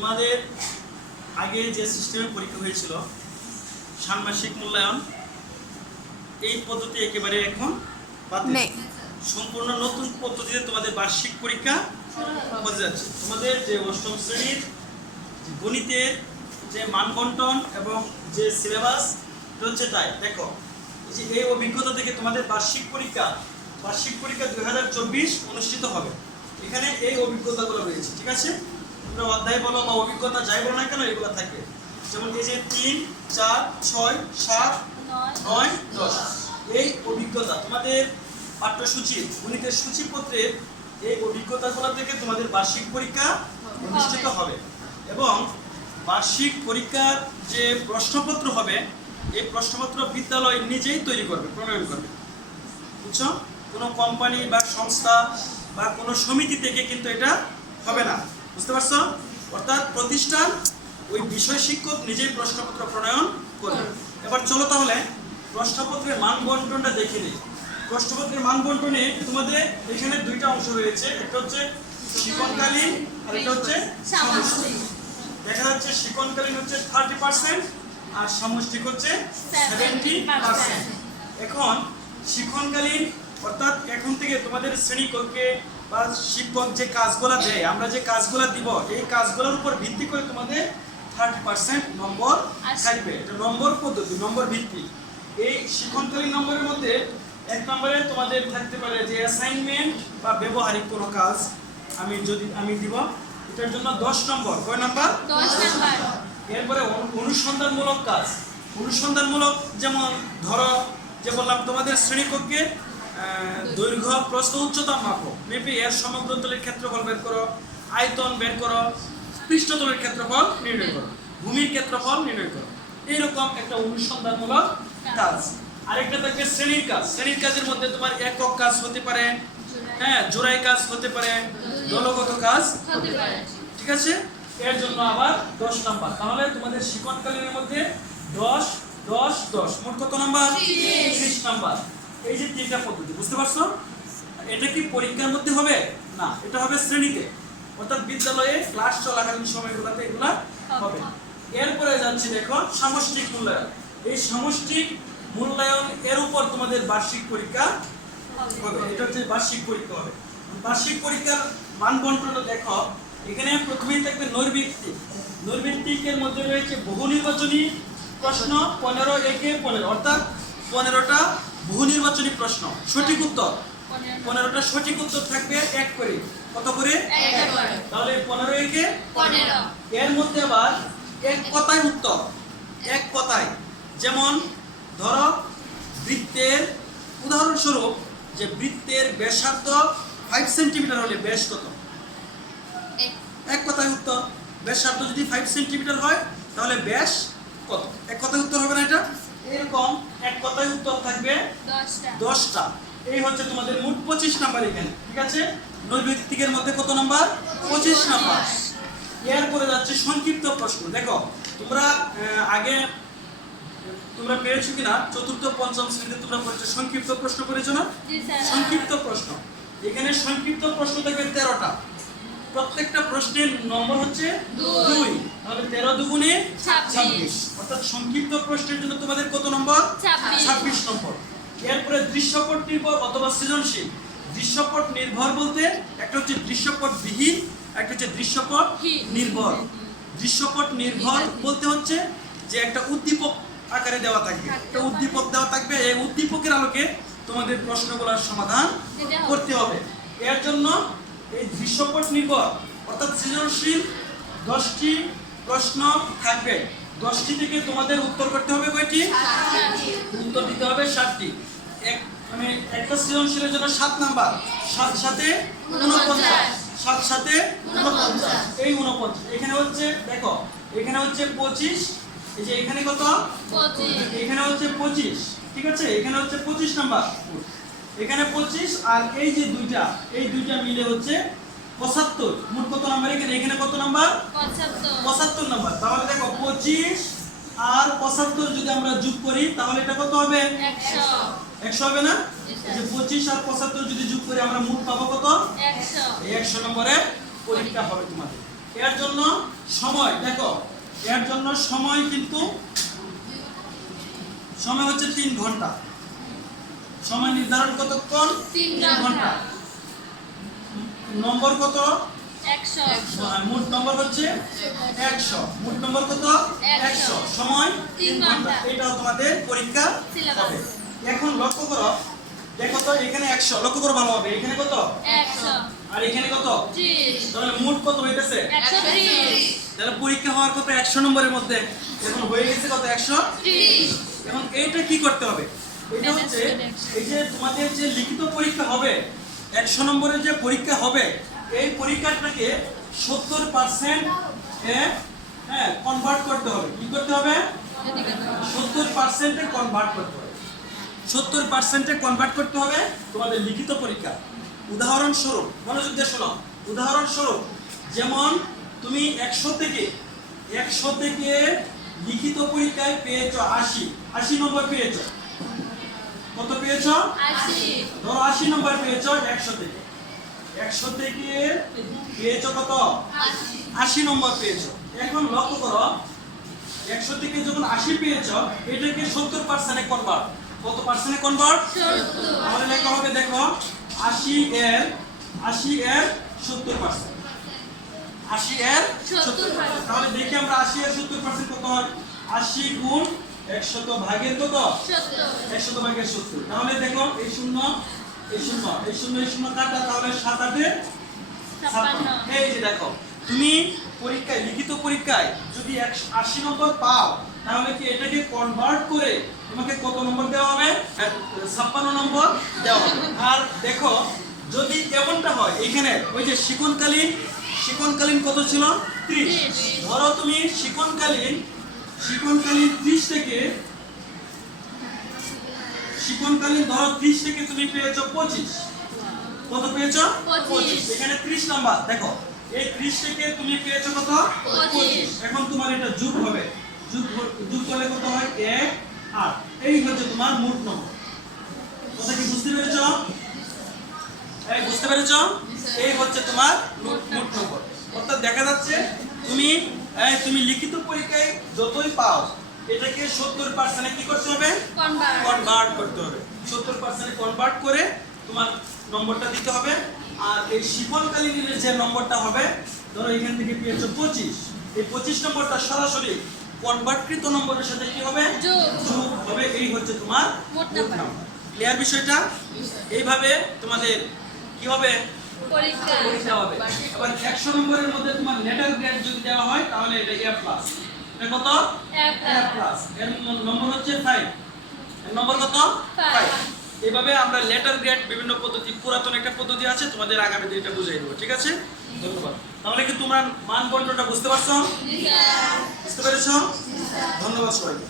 তোমাদের আগে যে সিস্টেমে পরীক্ষা হয়েছিল ষান্মাসিক মূল্যায়ন এই পদ্ধতি একেবারে এখন বাতিল। সম্পূর্ণ নতুন পদ্ধতিতে তোমাদের বার্ষিক পরীক্ষা হতে যাচ্ছে। তোমাদের যে অষ্টম শ্রেণির গণিতের যে মানবন্টন এবং যে সিলেবাস হচ্ছে তাই। দেখো এই যে এই অভিজ্ঞতা থেকে তোমাদের বার্ষিক পরীক্ষা বার্ষিক পরীক্ষা দুই হাজার চব্বিশ অনুষ্ঠিত হবে। এখানে এই অভিজ্ঞতাগুলো রয়েছে ঠিক আছে? তোমরা অধ্যায় বলো বা অভিজ্ঞতা যাই বলো না কেন, এগুলো থাকবে যেমন এই যে তিন, চার, ছয়, সাত, নয়, দশ। এই অভিজ্ঞতা, তোমাদের পাঠ্যসূচির গণিতের সূচিপত্রের এই অভিজ্ঞতাগুলো থেকে তোমাদের বার্ষিক পরীক্ষা অনুষ্ঠিত হবে। এবং বার্ষিক পরীক্ষার যে প্রশ্নপত্র হবে, এই প্রশ্নপত্র বিদ্যালয় নিজেই তৈরি করবে, প্রণয়ন করবে। বুঝছ? কোনো কোম্পানি বা সংস্থা বা কোনো সমিতি থেকে কিন্তু এটা হবে না। বুঝতে পারছ? অর্থাৎ প্রতিষ্ঠান ওই বিষয় শিক্ষক নিজেই প্রশ্নপত্র প্রণয়ন করবে। এবার চলো তাহলে প্রশ্নপত্রের মান বন্টনটা দেখে নিই। প্রশ্নপত্রের মান বন্টনে তোমাদের এখানে দুইটা অংশ রয়েছে। একটা হচ্ছে শিকনকালীন আর একটা হচ্ছে সামষ্টিক। দেখা যাচ্ছে শিকনকালীন হচ্ছে থার্টি পার্সেন্ট আর সামষ্টিক হচ্ছে সেভেন্টি পার্সেন্ট। এখন শিক্ষণকালীন অর্থাৎ এখন থেকে তোমাদের শ্রেণীকক্ষে বা শিক্ষক যে কাজগুলো দেয় আমরা যে কাজগুলো দিব এই কাজগুলোর উপর ভিত্তি করে তোমাদের থার্টি পার্সেন্ট নম্বর থাকবে। এটা নম্বর পদ্ধতি নম্বর ভিত্তি। এই শিক্ষণকালীন নম্বরের মধ্যে এক নম্বরে তোমাদের থাকতে পারে যে অ্যাসাইনমেন্ট বা ব্যবহারিক কোনো কাজ আমি যদি আমি দিব এটার জন্য দশ নম্বর। কয় নম্বর। এরপরে অনু- অনুসন্ধানমূলক কাজ। অনুসন্ধানমূলক যেমন ধরো যে বললাম তোমাদের শ্রেণীকক্ষে দৈর্ঘ্য প্রস্থ উচ্চতা মাপো। মেপে এর সমগ্র তলের ক্ষেত্রফল বের করো। আয়তন বের করো। পৃষ্ঠতলের ক্ষেত্রফল নির্ণয় করো। ভূমির ক্ষেত্রফল নির্ণয় করো। এইরকম একটা অনুসন্ধানমূলক কাজ। আরেকটা থাকবে শ্রেণির কাজ। শ্রেণির কাজের মধ্যে তোমার একক কাজ হতে পারে। হ্যাঁ জোড়াই কাজ হতে পারে। দলগত কাজ হতে পারে। ঠিক আছে? এর জন্য আবার দশ নাম্বার। তাহলে তোমাদের শিক্ষণকালীনের মধ্যে দশ দশ দশ। মোট কত নাম্বার? ত্রিশ। ত্রিশ নাম্বার। এই যে তিনটা পদ্ধতি বুঝতে পারছ? এটা কি পরীক্ষার মধ্যে হবে? না এটা হবে শ্রেণীতে। অর্থাৎ বিদ্যালয়ে ক্লাস চলাকালীন সময়গুলোতে এগুলা হবে। এরপরে যাচ্ছি দেখো সামষ্টিক মূল্যায়ন। এই সামষ্টিক মূল্যায়ন এর উপর তোমাদের বার্ষিক পরীক্ষা হবে। এটা হচ্ছে বার্ষিক পরীক্ষা হবে। বার্ষিক পরীক্ষার মান বন্টনটা দেখো এখানে প্রথমেই থাকবে নৈর্ভিত্তিক নৈর্ভিত্তিকের মধ্যে রয়েছে বহু নির্বাচনী প্রশ্ন পনেরো একে পনেরো। অর্থাৎ পনেরোটা বহু নির্বাচনী প্রশ্ন। সঠিক উত্তর? পনেরোটা সঠিক উত্তর থাকবে এক করে। কত করে? তাহলে পনেরো একে এর মধ্যে আবার এক কথায় উত্তর। এক কথায়। যেমন ধরো বৃত্তের উদাহরণস্বরূপ যে বৃত্তের ব্যাসার্ধ ফাইভ সেন্টিমিটার হলে ব্যাস কত? এক। কথায় উত্তর। ব্যাসার্ধ যদি ফাইভ সেন্টিমিটার হয় তাহলে ব্যাস কত? এক কথায় উত্তর হবে না এটা? এরকম এক কথায় উত্তর থাকবে দশটা। এই হচ্ছে তোমাদের মোট পঁচিশ নাম্বার এখানে ঠিক আছে? নৈর্ভিত্তিকের মধ্যে কত নাম্বার? পঁচিশ নাম্বার। এরপরে যাচ্ছে সংক্ষিপ্ত প্রশ্ন। দেখো তোমরা আগে তোমরা পেয়েছ কিনা? চতুর্থ পঞ্চম শ্রেণীতে তোমরা পড়েছো সংক্ষিপ্ত প্রশ্ন করেছ না? সংক্ষিপ্ত প্রশ্ন। এখানে সংক্ষিপ্ত প্রশ্ন থাকবে তেরোটা। প্রত্যেকটা প্রশ্নের নম্বর হচ্ছে দুই। তাহলে তেরো দুগুণে ছাব্বিশ। অর্থাৎ সংক্ষিপ্ত প্রশ্নের জন্য তোমাদের কত নম্বর। ছাব্বিশ। নম্বর। এরপরে দৃশ্যপট নির্ভর অথবা সৃজনশীল। দৃশ্যপট নির্ভর বলতে একটা হচ্ছে দৃশ্যপট বিহীন একটা হচ্ছে দৃশ্যপট নির্ভর। দৃশ্যপট নির্ভর বলতে হচ্ছে যে একটা উদ্দীপক আকারে দেওয়া থাকবে। একটা উদ্দীপক দেওয়া থাকবে। এই উদ্দীপকের আলোকে তোমাদের প্রশ্নগুলোর সমাধান করতে হবে। এর জন্য এই দৃশ্যপট নির্ভর। অর্থাৎ সৃজনশীল দশটি প্রশ্ন থাকবে। দশটি থেকে তোমাদের উত্তর করতে হবে কয়টি? উত্তর দিতে হবে সাতটি। এক মানে একটা সৃজনশীলের জন্য সাত নাম্বার। সাত সাথে উনপঞ্চাশ সাত সাথে উনপঞ্চাশ এই উনপঞ্চাশ এখানে হচ্ছে দেখো এখানে হচ্ছে পঁচিশ। এই যে এখানে কত? এখানে হচ্ছে পঁচিশ। ঠিক আছে? এখানে হচ্ছে পঁচিশ নাম্বার। এখানে পঁচিশ আর এই যে দুইটা এই দুইটা মিলে হচ্ছে পঁচাত্তর। মোট কত নাম্বার এখানে? এখানে কত নাম্বার পঁচাত্তর। নাম্বার তাহলে দেখো পঁচিশ আর পঁচাত্তর যদি আমরা যোগ করি তাহলে এটা কত হবে? একশো। হবে না? যে পঁচিশ আর পঁচাত্তর যদি যোগ করি আমরা মোট পাবো কত? এই একশো নম্বরে পরীক্ষা হবে তোমাদের। এর জন্য সময় দেখো এর জন্য সময় কিন্তু সময় হচ্ছে তিন ঘণ্টা। সময় নির্ধারণ কতক্ষণ তিন ঘণ্টা। নম্বর কত? মোট নম্বর হচ্ছে একশো। মোট নম্বর কত? একশো। সময়? তিন ঘণ্টা। এটাও তোমাদের পরীক্ষা হবে। এখন লক্ষ্য করো। দেখো তো এখানে একশো। লক্ষ্য করো ভালোভাবে। এখানে কত? আর এখানে কত? তাহলে মোট কত হইতেছে? তাহলে পরীক্ষা হওয়ার কত একশো নম্বরের মধ্যে। এখন হয়ে গেছে কত? একশো? ত্রিশ। এখন এইটা কি করতে হবে? এটা হচ্ছে এই যে তোমাদের যে লিখিত পরীক্ষা হবে একশো নম্বরের যে পরীক্ষা হবে এই পরীক্ষাটাকে সত্তর পার্সেন্ট হ্যাঁ কনভার্ট করতে হবে। কি করতে হবে? সত্তর পার্সেন্টে কনভার্ট করতে হবে। সত্তর পার্সেন্টে কনভার্ট করতে হবে তোমাদের লিখিত পরীক্ষা। উদাহরণস্বরূপ মনোযোগ দিয়ে শোনো। উদাহরণস্বরূপ যেমন তুমি একশো থেকে একশো থেকে লিখিত পরীক্ষায় পেয়েছ আশি আশি নম্বর পেয়েছ। কত পেয়েছ? আশি। ধরো আশি নম্বর পেয়েছ একশো থেকে একশো থেকে পেয়েছ কত? আশি। নম্বর পেয়েছ। এখন লক্ষ্য করো একশো থেকে যখন আশি পেয়েছ এটাকে সত্তর পার্সেন্টে কনভার্ট কত পার্সেন্টে কনভার্ট তাহলে লেখা হবে দেখো আশি এর আশি এর সত্তর পার্সেন্ট আশি এর সত্তর 70% তাহলে দেখি আমরা আশি এর সত্তর পার্সেন্ট কত হয়? আশি গুণ একশত ভাগের কত? একশত ভাগের সত্তর। তাহলে দেখো এই শূন্য এই শূন্য এই শূন্য এই শূন্য কাটা তাহলে সাত আটে এই যে দেখো তুমি পরীক্ষায় লিখিত পরীক্ষায় যদি একশো- আশি নম্বর পাও তাহলে কি এটাকে কনভার্ট করে তোমাকে কত নম্বর দেওয়া হবে? ছাপ্পান্ন নম্বর দেওয়া হবে। আর দেখো যদি এমনটা হয় এখানে ওই যে শিকনকালীন শিকনকালীন কত ছিল? ত্রিশ। ধরো তুমি শিকনকালীন শিকনকালীন ত্রিশ থেকে শিকনকালীন ধরো ত্রিশ থেকে তুমি পেয়েছ পঁচিশ। কত পেয়েছ? পঁচিশ। এখানে ত্রিশ নাম্বার দেখো এই ত্রিশ থেকে তুমি পেয়েছ কত? পঁচিশ। এখন তোমার এটা যোগ হবে। যোগ যোগ করলে কত হয়? এক আট। এই হচ্ছে তোমার মোট নম্বর কথা কি বুঝতে পেরেছ? এই বুঝতে পেরেছ? এই হচ্ছে তোমার মোট নম্বর অর্থাৎ দেখা যাচ্ছে তুমি তুমি লিখিত পরীক্ষায় যতই পাও এটাকে সত্তর পার্সেন্টে কি করতে হবে? কনভার্ট করতে হবে। সত্তর পার্সেন্ট কনভার্ট করে তোমার নম্বরটা দিতে হবে। আর এই শিফনকালীনের যে নম্বরটা হবে ধরো এখান থেকে পেয়েছ পঁচিশ। এই পঁচিশ নম্বরটা সরাসরি কনভার্টকৃত নম্বরের সাথে কি হবে? যোগ। হবে। এই হচ্ছে তোমার মোট নাম্বার। ক্লিয়ার বিষয়টা? এইভাবে তোমাদের কি হবে? পরীক্ষা। হবে। এবার একশো নম্বরের মধ্যে তোমার লেটার গ্রেড যদি দেওয়া হয় তাহলে এটা এ প্লাস এটা কত? এ প্লাস এর নম্বর হচ্ছে ফাইভ এর নম্বর কত? Five. ফাইভ এভাবে আমরা লেটার গ্রেড বিভিন্ন পদ্ধতি পুরাতন একটা পদ্ধতি আছে তোমাদের আগামী দিনটা বুঝিয়ে দেবো ঠিক আছে? ধন্যবাদ। তাহলে কি তোমরা মান বন্টনটা বুঝতে পারছ? বুঝতে পেরেছ? ধন্যবাদ সবাইকে।